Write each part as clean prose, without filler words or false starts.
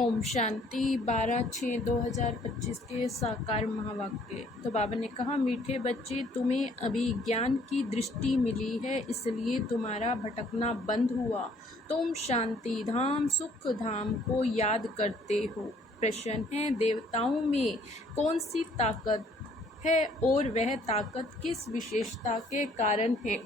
ओम शांति 12/6/2025 के साकार महावाक्य। तो बाबा ने कहा, मीठे बच्चे, तुम्हें अभी ज्ञान की दृष्टि मिली है, इसलिए तुम्हारा भटकना बंद हुआ। तुम शांति धाम सुख धाम को याद करते हो। प्रश्न है, देवताओं में कौन सी ताकत है और वह ताकत किस विशेषता के कारण है?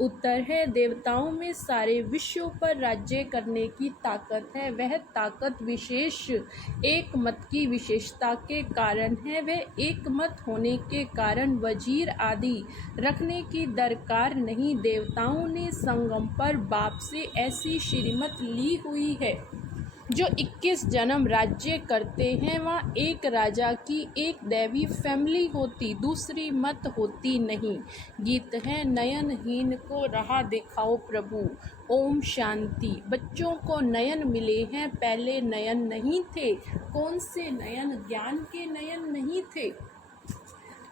उत्तर है, देवताओं में सारे विश्व पर राज्य करने की ताकत है। वह ताकत विशेष एक मत की विशेषता के कारण है। वह एक मत होने के कारण वजीर आदि रखने की दरकार नहीं। देवताओं ने संगम पर बाप से ऐसी श्रीमत ली हुई है, जो 21 जन्म राज्य करते हैं। वहाँ एक राजा की एक दैवी फैमिली होती, दूसरी मत होती नहीं। गीत है, नयनहीन को राह दिखाओ प्रभु। ओम शांति। बच्चों को नयन मिले हैं, पहले नयन नहीं थे। कौन से नयन? ज्ञान के नयन नहीं थे,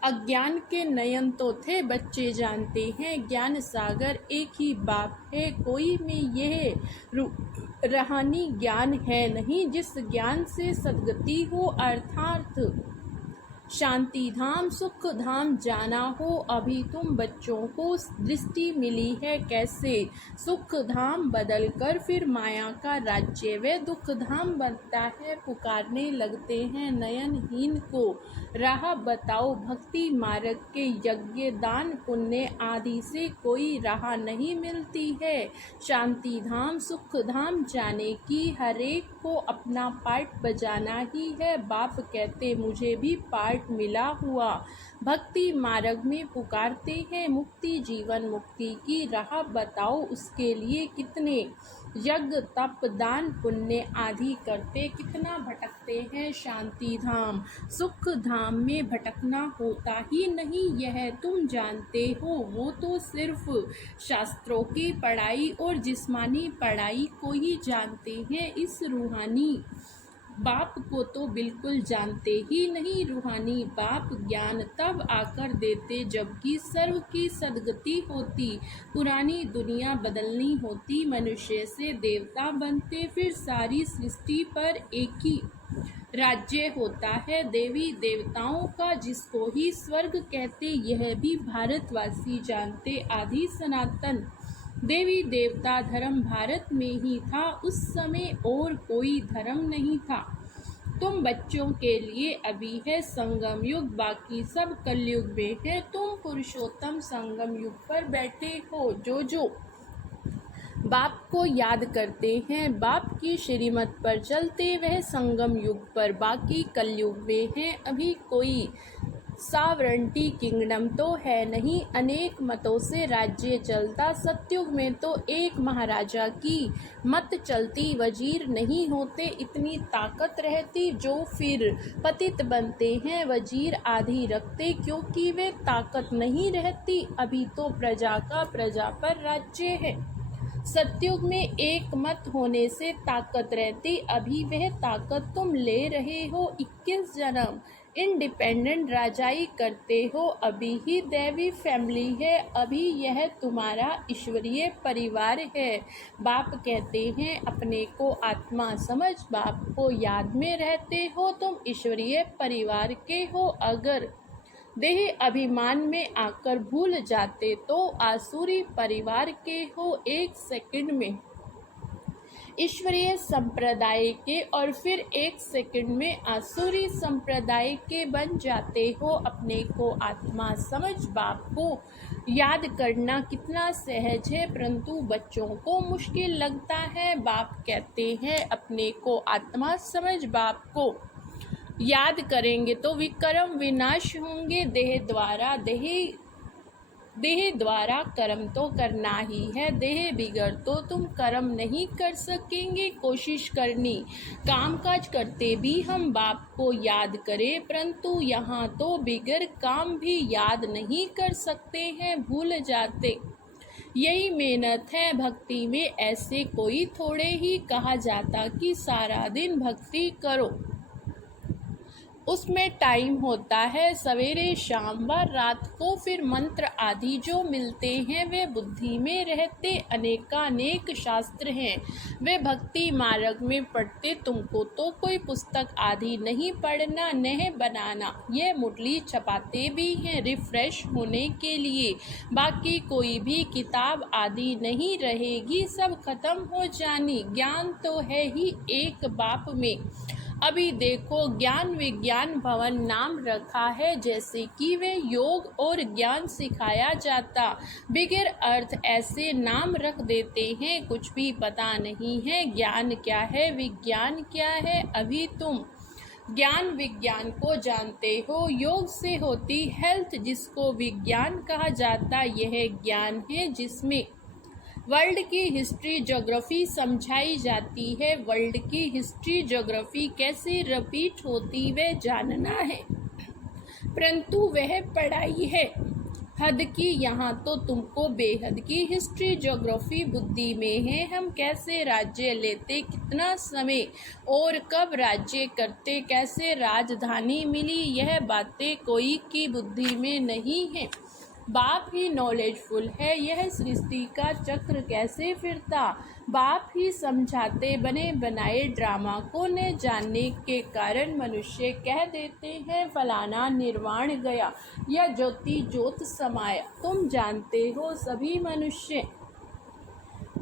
अज्ञान के नयन तो थे। बच्चे जानते हैं ज्ञान सागर एक ही बाप है, कोई में यह रूहानी ज्ञान है नहीं, जिस ज्ञान से सद्गति हो अर्थात शांति धाम सुख धाम जाना हो। अभी तुम बच्चों को दृष्टि मिली है, कैसे सुख धाम बदल कर फिर माया का राज्य वे दुख धाम बनता है। पुकारने लगते हैं नयनहीन को, राह बताओ भक्ति मार्ग के। यज्ञ दान पुण्य आदि से कोई राह नहीं मिलती है। शांति धाम सुख धाम जाने की हर एक को अपना पार्ट बजाना ही है। बाप कहते, मुझे भी पार्ट मिला हुआ। भक्ति मार्ग में पुकारते हैं, मुक्ति जीवन मुक्ति की राह बताओ। उसके लिए कितने यज्ञ तप दान पुण्य आदि करते, कितना भटकते हैं। शांति धाम सुख धाम में भटकना होता ही नहीं, यह तुम जानते हो। वो तो सिर्फ शास्त्रों की पढ़ाई और जिस्मानी पढ़ाई को ही जानते हैं। इस रूहानी बाप को तो बिल्कुल जानते ही नहीं। रूहानी बाप ज्ञान तब आकर देते जबकि सर्व की सद्गति होती। पुरानी दुनिया बदलनी होती, मनुष्य से देवता बनते, फिर सारी सृष्टि पर एक ही राज्य होता है देवी देवताओं का, जिसको ही स्वर्ग कहते। यह भी भारतवासी जानते। आदि सनातन देवी देवता धर्म भारत में ही था, उस समय और कोई धर्म नहीं था। तुम बच्चों के लिए अभी है संगम युग, बाकी सब कलयुग में है। तुम पुरुषोत्तम संगम युग पर बैठे हो। जो बाप को याद करते हैं, बाप की श्रीमत पर चलते, वह संगम युग पर, बाकी कलयुग में है। अभी कोई सावरंटी किंगडम तो है नहीं, अनेक मतों से राज्य चलता। सतयुग में तो एक महाराजा की मत चलती, वजीर नहीं होते। इतनी ताकत रहती जो फिर पतित बनते हैं, वजीर आदि रखते, क्योंकि वे ताकत नहीं रहती। अभी तो प्रजा का प्रजा पर राज्य है। सतयुग में एक मत होने से ताकत रहती, अभी वह ताकत तुम ले रहे हो। 21 जन्म इंडिपेंडेंट राजाई करते हो, अभी ही दैवी फैमिली है, अभी यह तुम्हारा ईश्वरीय परिवार है। बाप कहते हैं, अपने को आत्मा समझ, बाप को याद में रहते हो, तुम ईश्वरीय परिवार के हो। अगर देह अभिमान में आकर भूल जाते तो आसुरी परिवार के हो। एक सेकंड में ईश्वरीय संप्रदाय के और फिर एक सेकंड में आसुरी संप्रदाय के बन जाते हो। अपने को आत्मा समझ, बाप को याद करना कितना सहज है, परंतु बच्चों को मुश्किल लगता है। बाप कहते हैं, अपने को आत्मा समझ, बाप को याद करेंगे तो विक्रम विनाश होंगे। देह द्वारा कर्म तो करना ही है, देह बिगड़ तो तुम कर्म नहीं कर सकेंगे। कोशिश करनी कामकाज करते भी हम बाप को याद करें, परंतु यहाँ तो बिगड़ काम भी याद नहीं कर सकते हैं, भूल जाते। यही मेहनत है भक्ति में। ऐसे कोई थोड़े ही कहा जाता कि सारा दिन भक्ति करो। उसमें टाइम होता है सवेरे शाम व रात को। फिर मंत्र आदि जो मिलते हैं वे बुद्धि में रहते अनेकानेक शास्त्र हैं, वे भक्ति मार्ग में पढ़ते। तुमको तो कोई पुस्तक आदि नहीं पढ़ना नहीं बनाना, ये मुरली छपाते भी हैं रिफ्रेश होने के लिए। बाकी कोई भी किताब आदि नहीं रहेगी, सब खत्म हो जानी। ज्ञान तो है ही एक बाप में। अभी देखो ज्ञान विज्ञान भवन नाम रखा है, जैसे कि वे योग और ज्ञान सिखाया जाता। बिगैर अर्थ ऐसे नाम रख देते हैं, कुछ भी पता नहीं है ज्ञान क्या है विज्ञान क्या है। अभी तुम ज्ञान विज्ञान को जानते हो, योग से होती हेल्थ जिसको विज्ञान कहा जाता। यह ज्ञान है जिसमें वर्ल्ड की हिस्ट्री ज्योग्राफी समझाई जाती है। वर्ल्ड की हिस्ट्री ज्योग्राफी कैसे रिपीट होती वह जानना है, परंतु वह पढ़ाई है हद की। यहाँ तो तुमको बेहद की हिस्ट्री ज्योग्राफी बुद्धि में है। हम कैसे राज्य लेते, कितना समय और कब राज्य करते, कैसे राजधानी मिली, यह बातें कोई की बुद्धि में नहीं है। बाप ही नॉलेजफुल है, यह सृष्टि का चक्र कैसे फिरता। बाप ही समझाते बने बनाए ड्रामा को न जानने के कारण मनुष्य कह देते हैं फलाना निर्वाण गया या ज्योति ज्योत समाया। तुम जानते हो सभी मनुष्य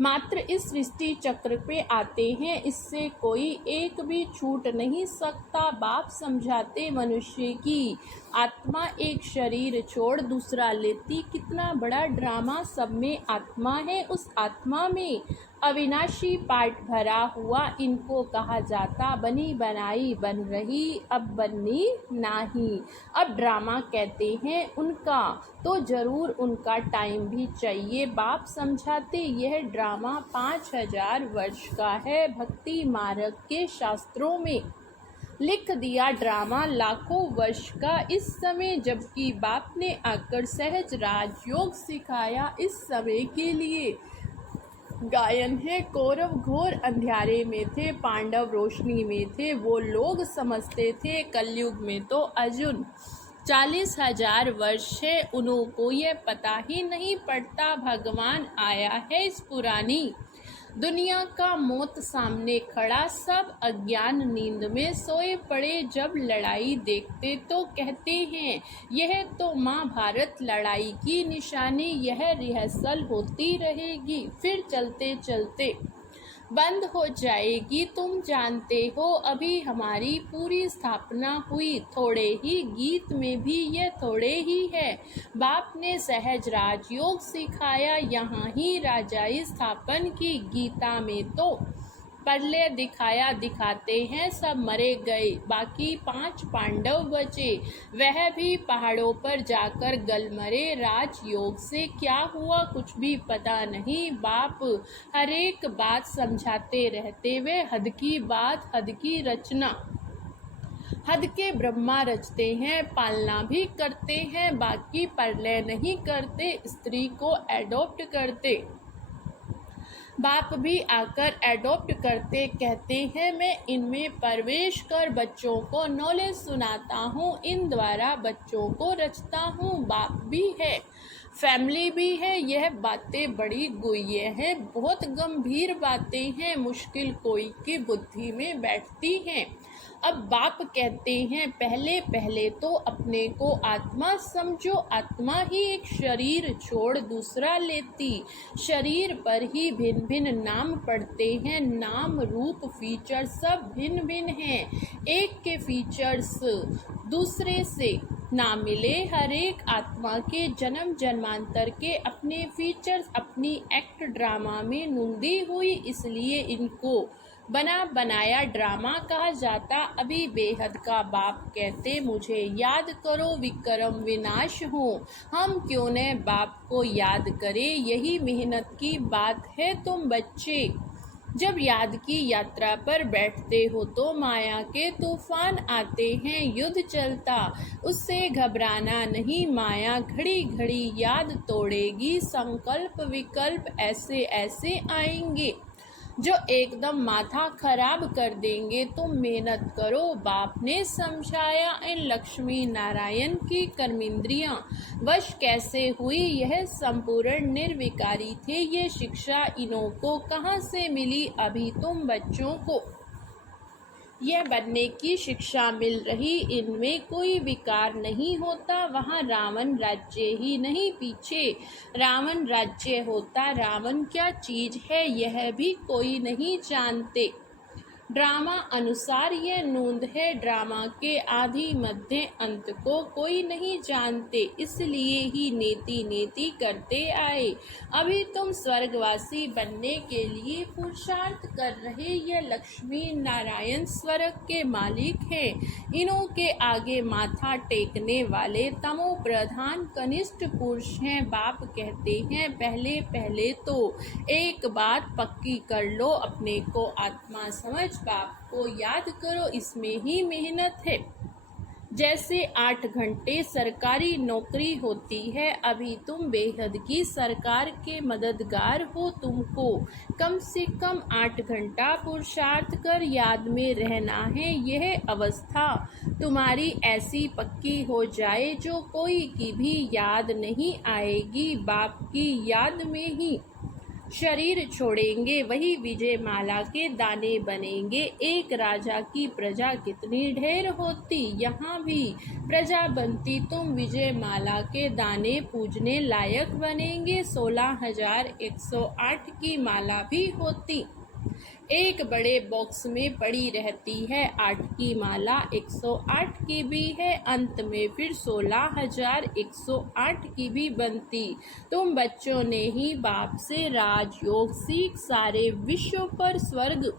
मात्र इस सृष्टि चक्र पे आते हैं, इससे कोई एक भी छूट नहीं सकता। बाप समझाते मनुष्य की आत्मा एक शरीर छोड़ दूसरा लेती, कितना बड़ा ड्रामा। सब में आत्मा है, उस आत्मा में अविनाशी पाठ भरा हुआ। इनको कहा जाता बनी बनाई बन रही, अब बननी नहीं। अब ड्रामा कहते हैं उनका, तो जरूर उनका टाइम भी चाहिए। बाप समझाते यह ड्रामा 5000 वर्ष का है। भक्ति मार्ग के शास्त्रों में लिख दिया ड्रामा लाखों वर्ष का इस समय, जबकि बाप ने आकर सहज राजयोग सिखाया इस समय के लिए। गायन है कौरव घोर अंधियारे में थे, पांडव रोशनी में थे। वो लोग समझते थे कलयुग में तो अर्जुन 40,000 वर्ष है, उनको ये पता ही नहीं पड़ता भगवान आया है इस पुरानी दुनिया का। मौत सामने खड़ा, सब अज्ञान नींद में सोए पड़े। जब लड़ाई देखते तो कहते हैं यह तो महाभारत लड़ाई की निशानी, यह रिहर्सल होती रहेगी फिर चलते चलते बंद हो जाएगी। तुम जानते हो अभी हमारी पूरी स्थापना हुई, थोड़े ही गीत में भी ये थोड़े ही है। बाप ने सहज राजयोग सिखाया, यहाँ ही राजाई स्थापन की। गीता में तो प्रलय दिखाया, दिखाते हैं सब मरे गए, बाकी 5 पांडव बचे, वह भी पहाड़ों पर जाकर गल मरे। राजयोग से क्या हुआ कुछ भी पता नहीं। बाप हर एक बात समझाते रहते, वे हद की बात हद की रचना हद के ब्रह्मा रचते हैं, पालना भी करते हैं, बाकी प्रलय नहीं करते, स्त्री को एडॉप्ट करते। बाप भी आकर एडॉप्ट करते, कहते हैं मैं इनमें प्रवेश कर बच्चों को नॉलेज सुनाता हूँ, इन द्वारा बच्चों को रचता हूँ। बाप भी है, फैमिली भी है, यह बातें बड़ी गुह्य हैं, बहुत गंभीर बातें हैं, मुश्किल कोई की बुद्धि में बैठती हैं। अब बाप कहते हैं पहले पहले तो अपने को आत्मा समझो, आत्मा ही एक शरीर छोड़ दूसरा लेती। शरीर पर ही भिन्न भिन्न नाम पड़ते हैं, नाम रूप फीचर्स सब भिन्न भिन्न हैं। एक के फीचर्स दूसरे से ना मिले। हर एक आत्मा के जन्म जन्मांतर के अपने फीचर्स अपनी एक्ट ड्रामा में नूंदी हुई, इसलिए इनको बना बनाया ड्रामा कहा जाता। अभी बेहद का बाप कहते मुझे याद करो, विक्रम विनाश हो, हम क्यों न बाप को याद करें, यही मेहनत की बात है। तुम बच्चे जब याद की यात्रा पर बैठते हो तो माया के तूफान आते हैं, युद्ध चलता, उससे घबराना नहीं। माया घड़ी घड़ी याद तोड़ेगी, संकल्प विकल्प ऐसे ऐसे आएंगे। जो एकदम माथा खराब कर देंगे। तुम मेहनत करो। बाप ने समझाया। इन लक्ष्मी नारायण की कर्मेंद्रियां वश कैसे हुई, यह संपूर्ण निर्विकारी थे। ये शिक्षा इन्हों को कहाँ से मिली? अभी तुम बच्चों को यह बनने की शिक्षा मिल रही। इनमें कोई विकार नहीं होता। वहाँ रावण राज्य ही नहीं, पीछे रावण राज्य होता। रावण क्या चीज है यह भी कोई नहीं जानते। ड्रामा अनुसार यह नूंद है। ड्रामा के आदि मध्य अंत को कोई नहीं जानते, इसलिए ही नेति नेति करते आए। अभी तुम स्वर्गवासी बनने के लिए पुरुषार्थ कर रहे। यह लक्ष्मी नारायण स्वर्ग के मालिक हैं। इन्हों के आगे माथा टेकने वाले तमो प्रधान कनिष्ठ पुरुष हैं। बाप कहते हैं पहले पहले तो एक बात पक्की कर लो, अपने को आत्मा समझ बाप को याद करो, इसमें ही मेहनत है। जैसे 8 घंटे सरकारी नौकरी होती है, अभी तुम बेहद की सरकार के मददगार हो। तुमको कम से कम 8 घंटा पुरुषार्थ कर याद में रहना है। यह अवस्था तुम्हारी ऐसी पक्की हो जाए जो कोई की भी याद नहीं आएगी। बाप की याद में ही शरीर छोड़ेंगे, वही विजय माला के दाने बनेंगे। एक राजा की प्रजा कितनी ढेर होती, यहाँ भी प्रजा बनती। तुम विजय माला के दाने पूजने लायक बनेंगे। 16,108 की माला भी होती, एक बड़े बॉक्स में पड़ी रहती है। 8 की माला 108 की भी है, अंत में फिर 16,108 की भी बनती। तुम बच्चों ने ही बाप से राजयोग सीख सारे विश्व पर स्वर्ग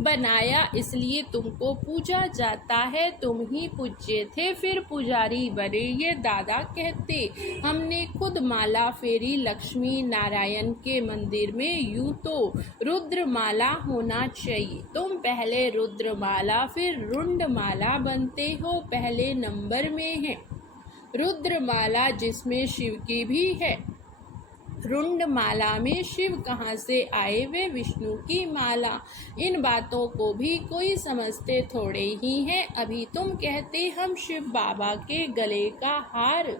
बनाया, इसलिए तुमको पूजा जाता है। तुम ही पूज्य थे, फिर पुजारी बने। ये दादा कहते, हमने खुद माला फेरी लक्ष्मी नारायण के मंदिर में। यूं तो रुद्रमाला होना चाहिए। तुम पहले रुद्रमाला फिर रुंडमाला बनते हो, पहले नंबर में है रुद्रमाला, जिसमें शिव की भी है। रुंड माला में शिव कहाँ से आए, वे विष्णु की माला। इन बातों को भी कोई समझते थोड़े ही हैं। अभी तुम कहते हम शिव बाबा के गले का हार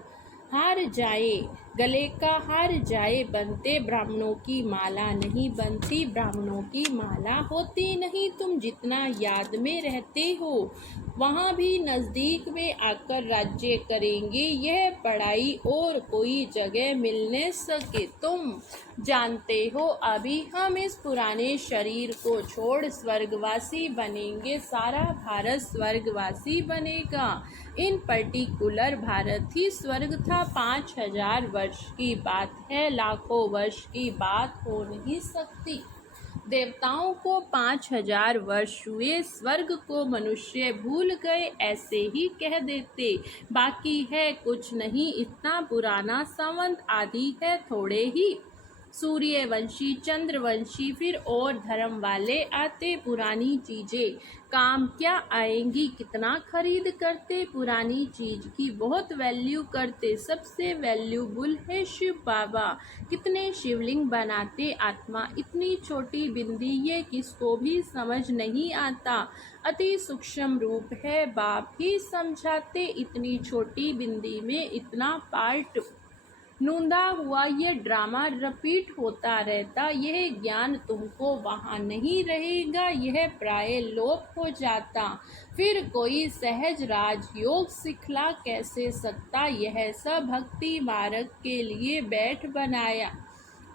जाए, गले का हार जाए बनते। ब्राह्मणों की माला नहीं बनती, ब्राह्मणों की माला होती नहीं। तुम जितना याद में रहते हो, वहाँ भी नज़दीक में आकर राज्य करेंगे। यह पढ़ाई और कोई जगह मिल न सके। तुम जानते हो अभी हम इस पुराने शरीर को छोड़ स्वर्गवासी बनेंगे। सारा भारत स्वर्गवासी बनेगा। इन पर्टिकुलर भारत ही स्वर्ग था। 5,000 वर्ष की बात है, लाखों वर्ष की बात हो नहीं सकती। देवताओं को 5,000 वर्ष हुए, स्वर्ग को मनुष्य भूल गए, ऐसे ही कह देते। बाकी है कुछ नहीं, इतना पुराना संवत आदि है थोड़े ही। सूर्यवंशी, चंद्रवंशी, फिर और धर्म वाले आते। पुरानी चीजें काम क्या आएंगी, कितना खरीद करते। पुरानी चीज की बहुत वैल्यू करते। सबसे वैल्यूबुल है शिव बाबा। कितने शिवलिंग बनाते। आत्मा इतनी छोटी बिंदी, ये किसको भी समझ नहीं आता। अति सूक्ष्म रूप है, बाप ही समझाते। इतनी छोटी बिंदी में इतना पार्ट नूंदा हुआ ये ड्रामा रिपीट होता रहता। यह ज्ञान तुमको वहाँ नहीं रहेगा, यह प्राय लोप हो जाता। फिर कोई सहज राजयोग सिखला कैसे सकता। यह सब भक्ति मार्ग के लिए बैठ बनाया।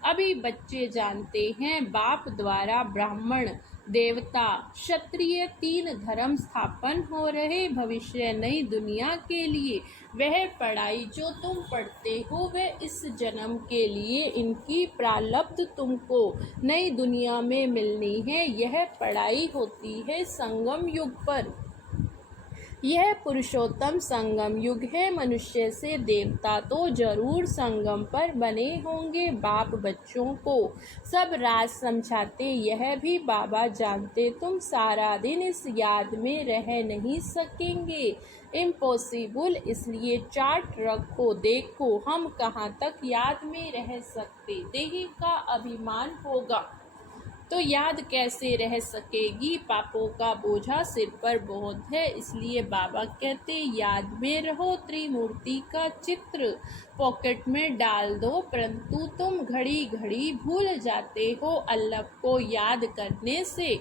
अभी बच्चे जानते हैं बाप द्वारा ब्राह्मण, देवता, क्षत्रिय 3 धर्म स्थापन हो रहे। भविष्य नई दुनिया के लिए वह पढ़ाई जो तुम पढ़ते हो वह इस जन्म के लिए। इनकी प्रारब्ध तुमको नई दुनिया में मिलनी है। यह पढ़ाई होती है संगम युग पर। यह पुरुषोत्तम संगम युग है। मनुष्य से देवता तो जरूर संगम पर बने होंगे। बाप बच्चों को सब राज समझाते, यह भी बाबा जानते। तुम सारा दिन इस याद में रह नहीं सकेंगे, इम्पॉसिबल। इसलिए चार्ट रखो, देखो हम कहाँ तक याद में रह सकते। देह का अभिमान होगा तो याद कैसे रह सकेगी, पापों का बोझा सिर पर बहुत है। इसलिए बाबा कहते याद में रहो, त्रिमूर्ति का चित्र पॉकेट में डाल दो, परंतु तुम घड़ी घड़ी भूल जाते हो। अल्लाह को याद करने से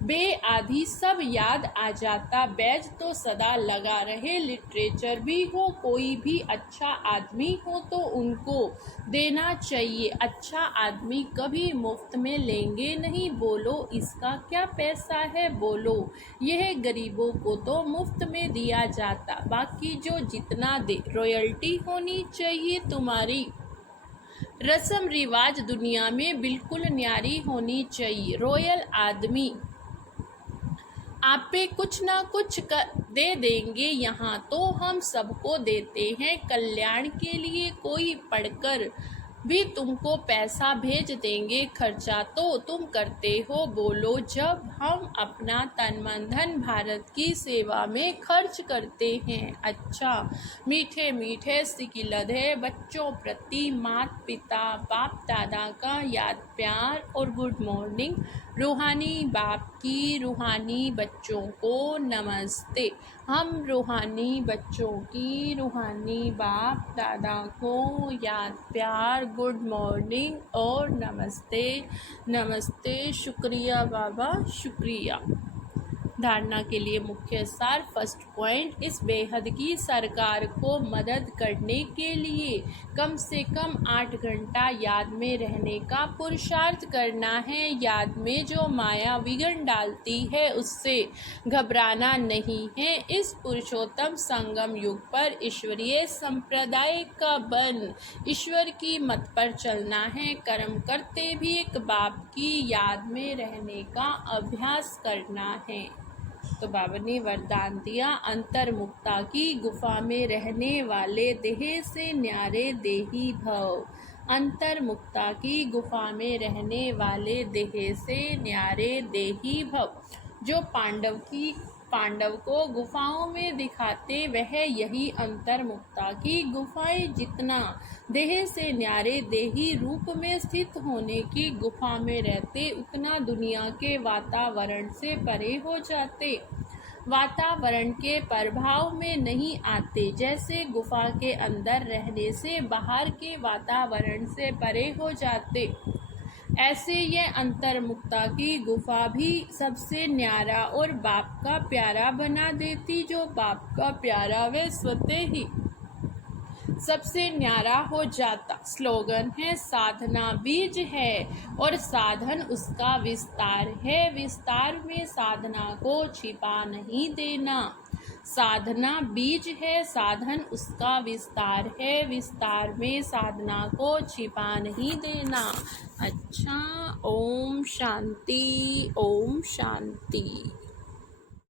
बेआधी सब याद आ जाता, बैज तो सदा लगा रहे। लिटरेचर भी हो, कोई भी अच्छा आदमी हो तो उनको देना चाहिए। अच्छा आदमी कभी मुफ्त में लेंगे नहीं, बोलो इसका क्या पैसा है, बोलो यह गरीबों को तो मुफ्त में दिया जाता। बाकी जो जितना दे, रॉयल्टी होनी चाहिए तुम्हारी। रस्म रिवाज दुनिया में बिल्कुल न्यारी होनी चाहिए। रॉयल आदमी आप पे कुछ ना कुछ दे देंगे, यहाँ तो हम सबको देते हैं कल्याण के लिए। कोई पढ़कर भी तुमको पैसा भेज देंगे, खर्चा तो तुम करते हो, बोलो जब हम अपना तन मन धन भारत की सेवा में खर्च करते हैं। अच्छा मीठे मीठे सिकिलद है बच्चों प्रति, माता पिता बाप दादा का याद प्यार और गुड मॉर्निंग। रूहानी बाप की रूहानी बच्चों को नमस्ते। हम रूहानी बच्चों की रूहानी बाप दादा को याद प्यार, गुड मॉर्निंग और नमस्ते। नमस्ते, शुक्रिया बाबा, शुक्रिया। धारणा के लिए मुख्य सार। फर्स्ट पॉइंट, इस बेहद की सरकार को मदद करने के लिए कम से कम 8 घंटा याद में रहने का पुरुषार्थ करना है। याद में जो माया विघ्न डालती है उससे घबराना नहीं है। इस पुरुषोत्तम संगम युग पर ईश्वरीय संप्रदाय का बन ईश्वर की मत पर चलना है। कर्म करते भी एक बाप की याद में रहने का अभ्यास करना है। तो बाबा ने वरदान दिया, अंतर्मुक्ता की गुफा में रहने वाले देह से न्यारे देही भव। अंतर्मुक्ता की गुफा में रहने वाले देह से न्यारे देही भव। जो पांडव को गुफाओं में दिखाते वह यही अंतर्मुक्ता की गुफाएं। जितना देह से न्यारे देही रूप में स्थित होने की गुफा में रहते, उतना दुनिया के वातावरण से परे हो जाते, वातावरण के प्रभाव में नहीं आते। जैसे गुफा के अंदर रहने से बाहर के वातावरण से परे हो जाते, ऐसे यह अंतर्मुक्ता की गुफा भी सबसे न्यारा और बाप का प्यारा बना देती। जो बाप का प्यारा वह स्वतः ही सबसे न्यारा हो जाता। स्लोगन है, साधना बीज है और साधन उसका विस्तार है। विस्तार में साधना को छिपा नहीं देना। साधना बीज है, साधन उसका विस्तार है। विस्तार में साधना को छिपा नहीं देना। अच्छा, ओम शांति, ओम शांति।